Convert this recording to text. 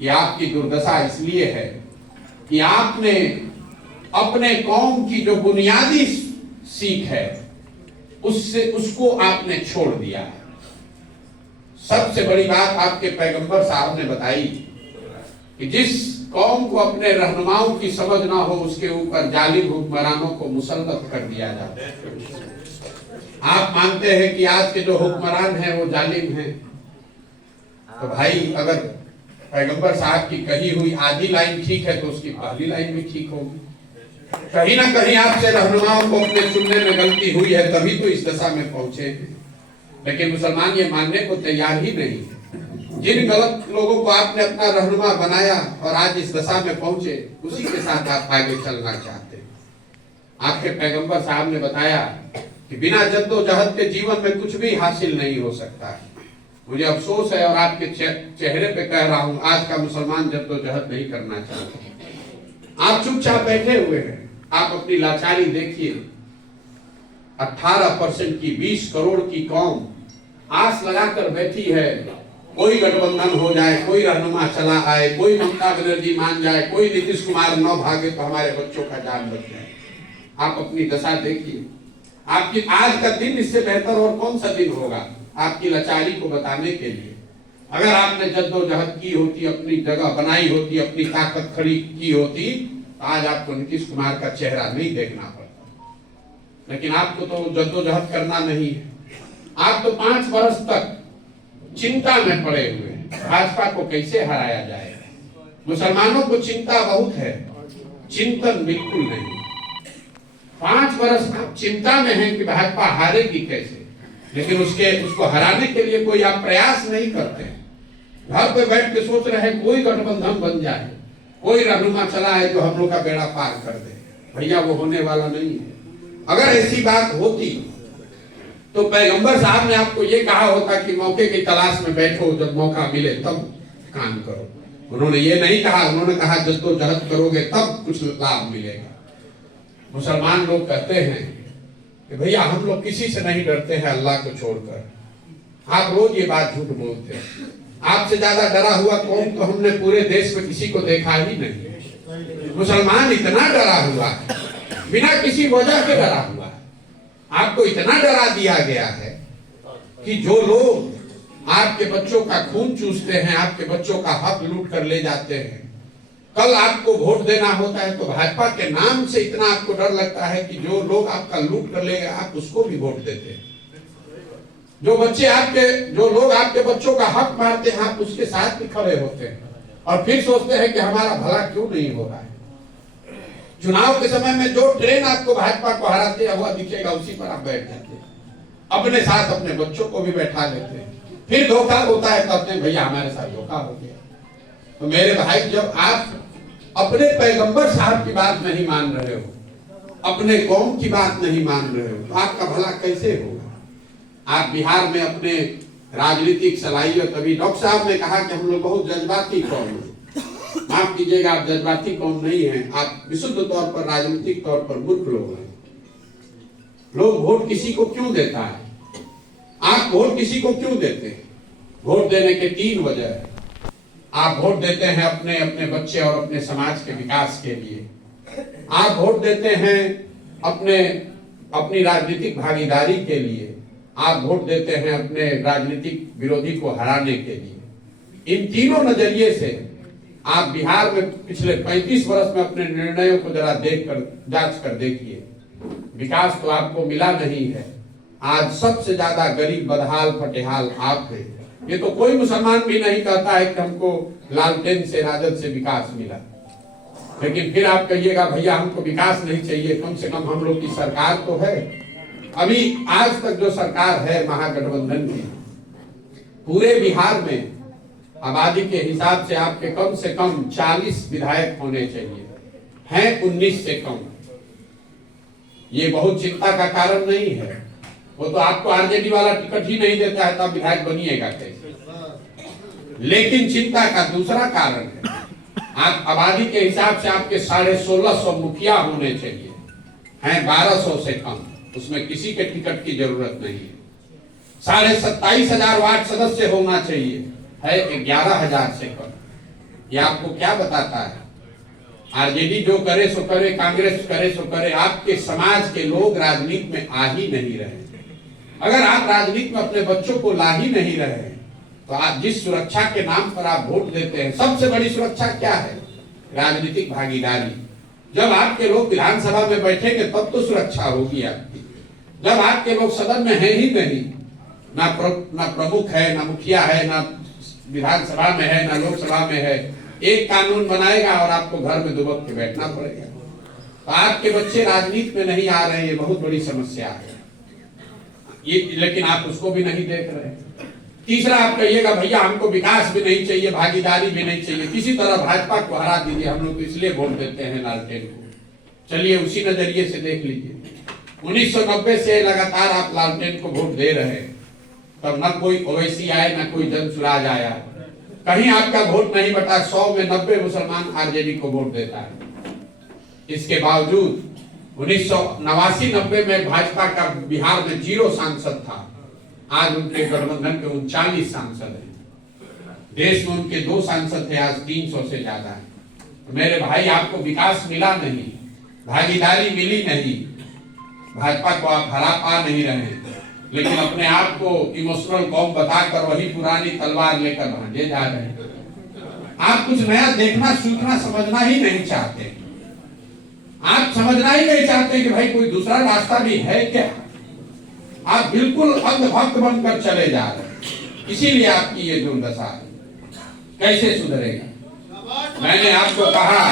ये आपकी दुर्दशा इसलिए है कि आपने अपने कौम की जो बुनियादी सीख है उसको आपने छोड़ दिया है। सबसे बड़ी बात आपके पैगंबर साहब ने बताई कि जिस कौम को अपने रहनुमाओं की समझ ना हो उसके ऊपर जालिम हुक्मरानों को मुसल्लत कर दिया जाता है। आप मानते हैं कि आज के जो हुक्मरान हैं वो जालिम हैं, तो भाई अगर पैगंबर साहब की कही हुई आधी लाइन ठीक है तो उसकी पहली लाइन भी ठीक होगी। कहीं ना कहीं आपसे रहनुमाओं को अपने चुनने में गलती हुई है, तभी तो इस दशा में पहुंचे हैं। लेकिन मुसलमान ये मानने को तैयार ही नहीं है। जिन गलत लोगों को आपने अपना रहनुमा बनाया और आज इस दशा में पहुंचे, उसी के साथ आप आगे चलना चाहते हैं। आपके पैगंबर साहब ने बताया कि बिना जद्दोजहद के जीवन में कुछ भी हासिल नहीं हो सकता है। मुझे अफसोस है और आपके चेहरे पे कह रहा हूं, आज का मुसलमान जद्दोजहद नहीं करना चाहता। आप चुपचाप बैठे हुए हैं। आप अपनी लाचारी देखिए। 18% की 20 करोड़ की कौम आस लगाकर बैठी है, कोई गठबंधन हो जाए, कोई रहनुमा चला आए, कोई ममता बनर्जी मान जाए, कोई नीतीश कुमार न भागे तो हमारे बच्चों का जान बच जाए। आप अपनी दशा देखिए। आपकी आज का दिन इससे बेहतर और कौन सा दिन होगा आपकी लाचारी को बताने के लिए। अगर आपने जद्दोजहद की होती, अपनी जगह बनाई होती, अपनी ताकत खड़ी की होती, तो आज आपको नीतीश कुमार का चेहरा नहीं देखना पड़ता। लेकिन आपको तो जद्दोजहद करना नहीं है। आप तो 5 वर्ष तक चिंता में पड़े हुए हैं, भाजपा को कैसे हराया जाएगा। मुसलमानों को चिंता बहुत है, चिंतन बिल्कुल नहीं। 5 वर्ष आप चिंता में हैं कि भाजपा हारेगी कैसे, लेकिन उसको हराने के लिए कोई आप प्रयास नहीं करते हैं। घर पे बैठ के सोच रहे हैं कोई गठबंधन बन जाए, कोई रहनुमा चला है जो हम लोग का बेड़ा पार कर दे। भैया वो होने वाला नहीं है। अगर ऐसी बात होती तो पैगंबर साहब ने आपको ये कहा होता कि मौके की तलाश में बैठो, जब मौका मिले तब काम करो। उन्होंने ये नहीं कहा, उन्होंने कहा जद्दोजहद करोगे तब कुछ लाभ मिलेगा। मुसलमान लोग कहते हैं कि भैया हम लोग किसी से नहीं डरते हैं अल्लाह को छोड़कर। आप रोज ये बात झूठ बोलते हैं। आपसे ज्यादा डरा हुआ कौम तो हमने पूरे देश में किसी को देखा ही नहीं। मुसलमान इतना डरा हुआ है, बिना किसी वजह के डरा हुआ है। आपको इतना डरा दिया गया है कि जो लोग आपके बच्चों का खून चूसते हैं, आपके बच्चों का हक लूट कर ले जाते हैं, कल आपको वोट देना होता है तो भाजपा के नाम से इतना आपको डर लगता है कि जो लोग आपका लूट कर लेगा आप उसको भी वोट देते हैं। जो लोग आपके बच्चों का हक मारते हैं आप उसके साथ भी खड़े होते हैं और फिर सोचते हैं कि हमारा भला क्यों नहीं हो रहा है। चुनाव के समय में जो ट्रेन आपको भाजपा को हराते हुआ दिखेगा उसी पर आप बैठ जाते हैं, अपने साथ अपने बच्चों को भी बैठा लेते हैं। फिर धोखा होता है, कहते हैं भैया हमारे साथ धोखा हो गया। तो मेरे भाई, जब आप अपने पैगंबर साहब की बात नहीं मान रहे हो, अपने कौम की बात नहीं मान रहे हो, तो आपका भला कैसे होगा। आप बिहार में अपने राजनीतिक सलाहियत, अभी डॉक्टर साहब ने कहा कि हम लोग बहुत जज्बाती कौम हैं। माफ कीजिएगा, आप जज्बाती कौम नहीं है, आप विशुद्ध तौर पर राजनीतिक तौर पर मूर्ख लोग हैं। लोग वोट किसी को क्यों देता है, आप वोट किसी को क्यों देते हैं। वोट देने के 3 वजह है। आप वोट देते हैं अपने अपने बच्चे और अपने समाज के विकास के लिए। आप वोट देते हैं अपनी राजनीतिक भागीदारी के लिए। आप वोट देते हैं अपने राजनीतिक विरोधी को हराने के लिए। इन तीनों नजरिए से आप बिहार में पिछले 35 वर्ष में अपने निर्णयों को जरा जांच कर देखिए। विकास तो आपको मिला नहीं है। आज सबसे ज्यादा गरीब, बदहाल, फटेहाल आप हैं। ये तो कोई मुसलमान भी नहीं कहता है कि हमको लालटेन से, राजद से विकास मिला। लेकिन फिर आप कहिएगा भैया हमको विकास नहीं चाहिए, कम से कम हम लोग की सरकार तो है। अभी आज तक जो सरकार है महागठबंधन की, पूरे बिहार में आबादी के हिसाब से आपके कम से कम 40 विधायक होने चाहिए, हैं 19 से कम। ये बहुत चिंता का कारण नहीं है। वो तो आपको आरजेडी वाला टिकट ही नहीं देता है, तब विधायक बनिएगा कैसे। लेकिन चिंता का दूसरा कारण है, आप आबादी के हिसाब से आपके 1650 मुखिया होने चाहिए, हैं 1200 से कम। उसमें किसी के टिकट की जरूरत नहीं है। 27,500 वार्ड सदस्य होना चाहिए, है 11,000 से कम। ये आपको क्या बताता है? आरजेडी जो करे सो करे, कांग्रेस करे सो करे, आपके समाज के लोग राजनीति में आ ही नहीं रहे। अगर आप राजनीति में अपने बच्चों को ला ही नहीं रहे तो आप जिस सुरक्षा के नाम पर आप वोट देते हैं, सबसे बड़ी सुरक्षा क्या है? राजनीतिक भागीदारी। जब आपके लोग विधानसभा में बैठेंगे तब तो सुरक्षा होगी आपकी। जब आपके लोग सदन में है ही नहीं, ना प्रमुख है, ना मुखिया है, ना विधानसभा में है, ना लोकसभा में है, एक कानून बनाएगा और आपको घर में दुबक के बैठना पड़ेगा। तो आपके बच्चे राजनीति में नहीं आ रहे, ये बहुत बड़ी समस्या है ये, लेकिन आप उसको भी नहीं देख रहे। तीसरा, आप कहिएगा भैया हमको विकास भी नहीं चाहिए, भागीदारी भी नहीं चाहिए, किसी तरह भाजपा को हरा दीजिए, हम लोग तो इसलिए वोट देते हैं लालटेन को। चलिए उसी नजरिए से देख लीजिए, 1990 से लगातार आप लालटेन को वोट दे रहे हैं, तब न कोई ओवैसी आए, न कोई जनसुराज आया, कहीं आपका वोट नहीं बटा। 100 में 90 मुसलमान आरजेडी को वोट देता है। इसके बावजूद 1989-90 में भाजपा का बिहार में 0 सांसद था, आज उनके गठबंधन के 39 सांसद हैं। देश में उनके 2 सांसद थे, आज 300 से ज्यादा है। तो मेरे भाई, आपको विकास मिला नहीं, भागीदारी मिली नहीं, भाजपा को आप हरा पा नहीं रहे हैं, लेकिन अपने आप को इमोशनल कॉम बताकर वही पुरानी तलवार लेकर भांजे जा रहे हैं। आप कुछ नया देखना, सीखना, समझना ही नहीं चाहते। आप समझना ही नहीं चाहते कि भाई कोई दूसरा रास्ता भी है क्या। आप बिल्कुल अंधभक्त बनकर चले जा रहे हैं, इसीलिए आपकी ये दुर्दशा है। कैसे सुधरेगा? मैंने आपको कहा